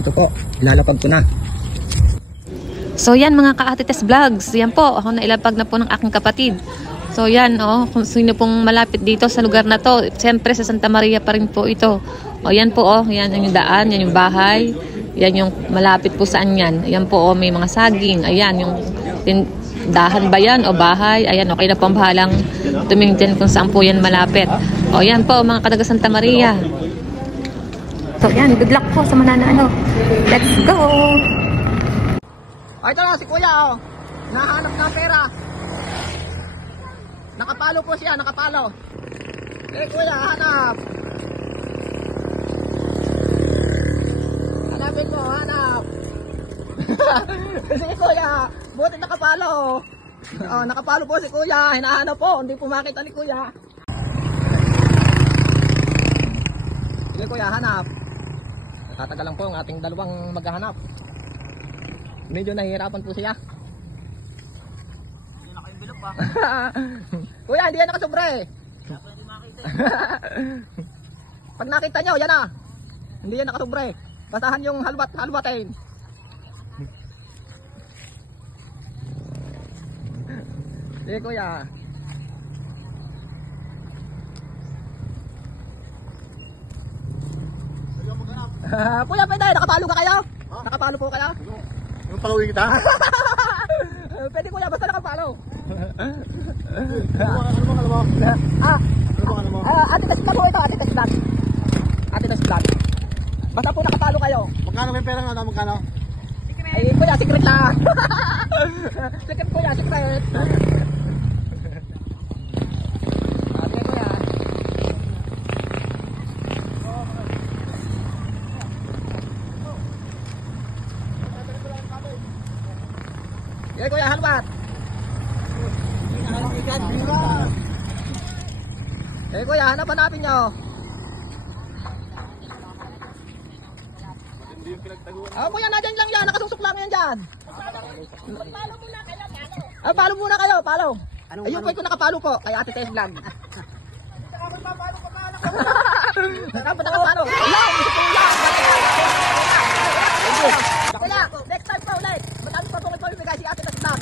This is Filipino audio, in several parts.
Ito po, ilalapag ko na. So yan mga ka-Atites Vlogs, yan po, ako nailapag na po ng aking kapatid. So yan, kung sino pong malapit dito sa lugar na to, siyempre sa Santa Maria pa rin po ito. Yan po, yan yung daan, yan yung bahay, yan yung malapit po saan yan. Yan po, may mga saging, ayan, yung dahan ba yan o bahay, ayan, okay na po ang bahalang tumingin dyan kung saan po yan malapit. Yan po, mga kadaga Santa Maria. So yan, good luck po sa mananalo. Let's go! Ito na si Kuya, nahanap ng pera. Nakapalo po siya, nakapalo. Kuya, hanap. Hanapin mo, hanap. Sige Kuya, buti nakapalo. Nakapalo po si Kuya, hinahanap po, hindi po makita ni Kuya. Sige Kuya, hanap. Natatagal lang po ang ating dalawang maghahanap. Medyo nahihirapan po siya. Hindi naka-envelope pa. Kuya, hindi yan nakasubra eh. Pag nakita nyo, yan na. Hindi yan nakasubra eh. Basahan yung halwatin. Sige Kuya. Kuya, pwede, nakapalo ka kayo? Nakapalo po kayo? Palawin kita? Pwede Kuya, basta nakapalo. Ano mo? Atites Vlog po ito, Atites Vlog. Atites Vlog. Basta po nakapalo kayo. Magkano may pera nga? Magkano? Ay Kuya, secret lang. Secret Kuya, secret. Sige Kuya. Sige Kuya, halbat. Eh Kuya, hanapin nyo. Kuya, nadyan lang yan. Nakasusok lang yan dyan. Palo muna kayo, palo. Ayun po yung nakapalo po. Kay Atites Vlog. Nakapalo. Kuya, next time pa ulit. Matami pa po kayo bigay si Atites Vlog.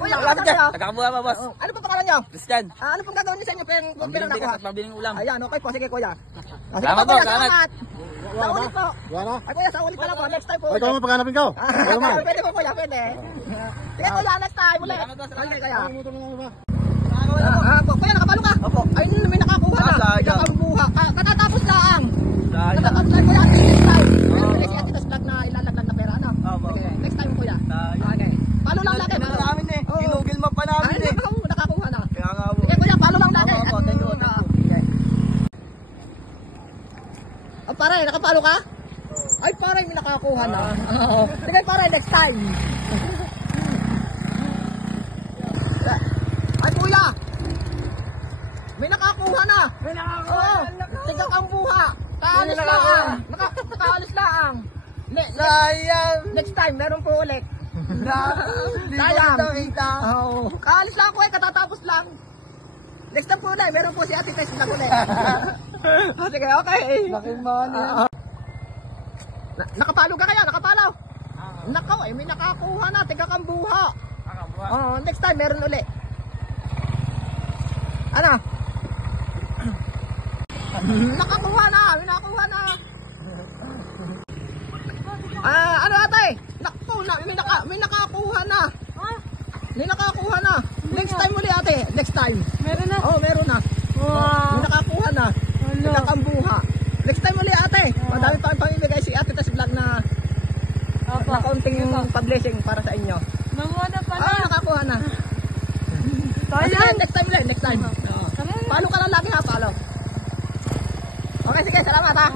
Kuya, Nagkakabuha pa, boss. ano po pangalan nyo? Christian. Ano pong gagawin niyo sa inyo? Pambiling bigas at pambiling ulam. Ayan, okay po. Sige Kuya. Salamat po, salamat. Sa ulit po. Wala. Ay Kuya, sa ulit pala po. Next time po. Ito mo paghanapin ko. Wala man. Pwede po Kuya, pwede. Sige Kuya, next time ulit. Sige Kuya. Kuya, nakapalo ka? Opo. Ay, may nakakuha na. Nakakuha. Katatapos lang. Katatapos lang Kuya. Next time. Meron si Atites Vlog na ilalaglag na pera, ano? Sige, next time Kuya. Okay. Palo lang lagi. Palo namin eh. Ginugil map pa namin eh. Nakakuha na. Kaya nga po. Sige Kuya, palo lang lagi. Opo, thank you. Pare, nakapalo ka? Ay, pare, may nakakuha na. Sige, pare, next time. Ay, Kuya! May nakakuha na. May nakakuha na. Tiga kang buha. Kaalis lang. Nakaalis lang. Sayang. Next time, meron po ulit. Sayang. Kaalis lang po eh, katatapos lang. Next time po ulit, meron po si Atites Vlog ulit. Sige, okay. Nakapalo ka kaya? Nakapalo? Nakaw eh, may nakakuha na. Tiga kang buha. Next time, meron ulit. Ano? Nakakuha na. May nakakuha na. Ano ate? May nakakuha na. May nakakuha na. Next time ulit ate. Next time. Meron na. Meron na. May nakakuha na. Tiga kang buha. Next time ulit ate. Madami pa ang pamimigay si Atites Vlog na kaunting pa-blessing para sa inyo. Nakuha na pala. Nakakuha na. Sige, next time ulit. Next time. Palo ka lang lagi ha, palo. Okay, sige. Salamat ha.